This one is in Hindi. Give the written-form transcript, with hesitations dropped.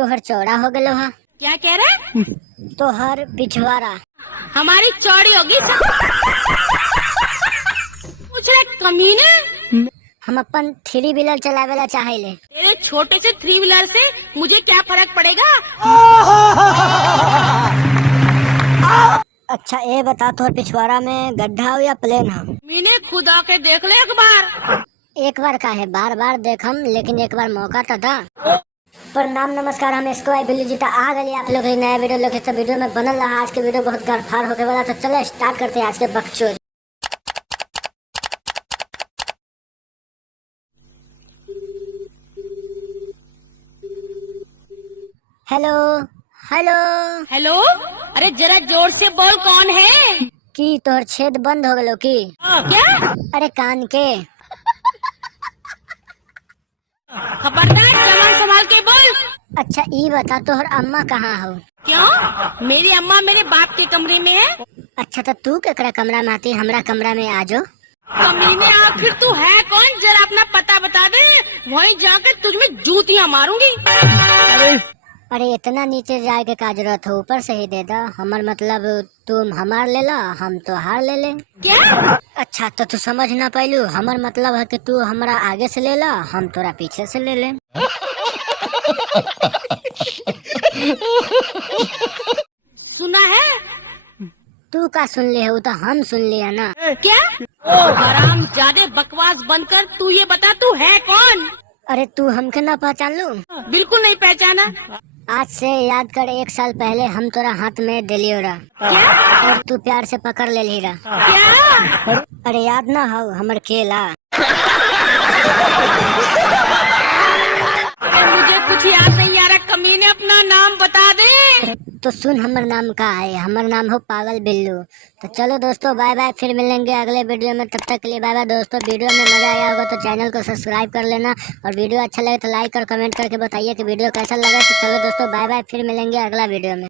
तोहर चौड़ा हो गलो हा। क्या कह रहे? तोहर पिछवाड़ा हमारी चौड़ी होगी। पूछ रहे कमीने। हम अपन 3 व्हीलर चलावेला चाहेले। तेरे छोटे से 3 व्हीलर से मुझे क्या फर्क पड़ेगा? अच्छा ये बता, तोहर पिछवाड़ा में गड्ढा हो या प्लेन है? मैंने खुद आके देख ले एक बार। एक बार का है, बार बार देखम, लेकिन एक बार मौका तो दा। प्रणाम नमस्कार, हम इसको आई बिल्ली जीता आ गई आप लोग नया वीडियो लोग। तो वीडियो में बनल रहा। आज के वीडियो बहुत गड़फार होने वाला, तो चलो स्टार्ट करते हैं आज के बकचोद। हेलो हेलो हेलो, अरे जरा जोर से बोल, कौन है? की तोहर छेद बंद हो गलो की? क्या? अरे कान के। खबरदार, जबान संभाल के बोल। अच्छा ई बता, तोहर अम्मा कहाँ हो? क्यों? मेरी अम्मा मेरे बाप के कमरे में है। अच्छा तो तू केकरा कमरा में आती, हमरा कमरा में आ जाओ। कमरे में आखिर तू है कौन? जरा अपना पता बता दे, वहीं जाकर तुझ में जूतियां मारूंगी। अरे इतना नीचे जाए के का जरूरत हो, ऊपर से ही दे दा। हमर मतलब तुम हमार ले ला, हम तो हार ले ले। क्या? अच्छा तो तू समझ ना पाइलू, हमर मतलब है कि तू हमरा आगे से ले ला, हम तोरा पीछे से ले ले। सुना है? तू का सुन ली है? वो तो हम सुन लिया ना। क्या? ओ हराम जादे, बकवास बंद कर। तू ये बता, तू है कौन? अरे तू हमके ना पहचान लू? बिल्कुल नहीं पहचाना। आज से याद कर, 1 साल पहले हम तोरा हाथ में दिलियो रहा क्या? और तू प्यार से पकड़ ले ली रहा। क्या? अरे याद ना हो हमर केला? अरे मुझे कुछ याद नहीं आ रहा, कमीने अपना नाम बता दे। तो सुन, हमर नाम का है, हमर नाम हो पागल बिल्लू। तो चलो दोस्तों, बाय बाय, फिर मिलेंगे अगले वीडियो में। तब तक के लिए बाय बाय दोस्तों। वीडियो में मजा आया होगा तो चैनल को सब्सक्राइब कर लेना, और वीडियो अच्छा लगे तो लाइक और कमेंट करके बताइए कि वीडियो कैसा लगा। तो चलो दोस्तों, बाय बाय, फिर मिलेंगे अगला वीडियो में।